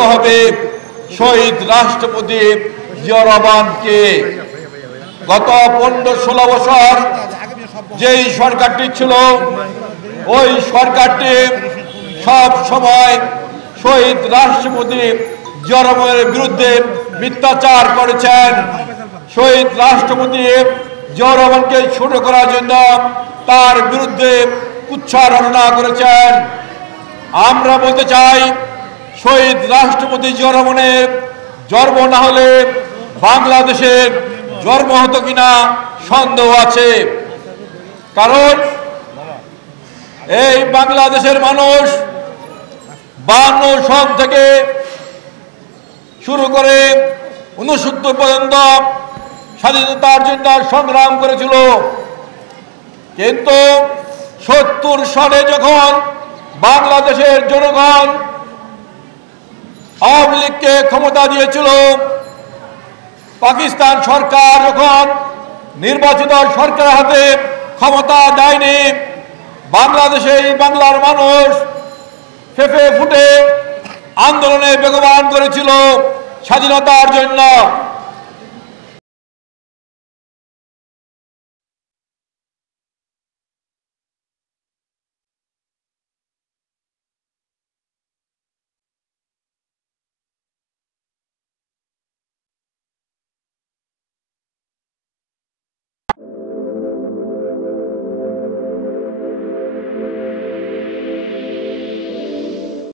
রাখতে হবে শহীদ রাষ্ট্রপতি জিয়া রহমানকে। গত 15-16 বছর যেই সরকারটি ছিল, ওই সরকারটি সব সময় শহীদ রাষ্ট্রপতি জিয়া রহমানের বিরুদ্ধে মিথ্যাচার করেছেন। শহীদ রাষ্ট্রপতি জিয়া রহমানকে ছোট করার জন্য তার বিরুদ্ধে কুচ্ছারণা করেছেন। আমরা বলতে চাই, শহীদ রাষ্ট্রপতি জিয়া রহমানের জন্ম না হলে বাংলাদেশের জন্ম হতো কিনা সন্দেহ আছে। কারণ এই বাংলাদেশের মানুষ 52 সন থেকে শুরু করে 69 পর্যন্ত স্বাধীনতার জন্য সংগ্রাম করেছিল। কিন্তু 70 সনে যখন বাংলাদেশের জনগণ আওয়ামী লীগকে ক্ষমতা দিয়েছিল, পাকিস্তান সরকার যখন নির্বাচিত সরকারের হাতে ক্ষমতা দেয়নি, বাংলাদেশে বাংলার মানুষ ফেঁপে ফুটে আন্দোলনে বেগবান করেছিল স্বাধীনতার জন্য।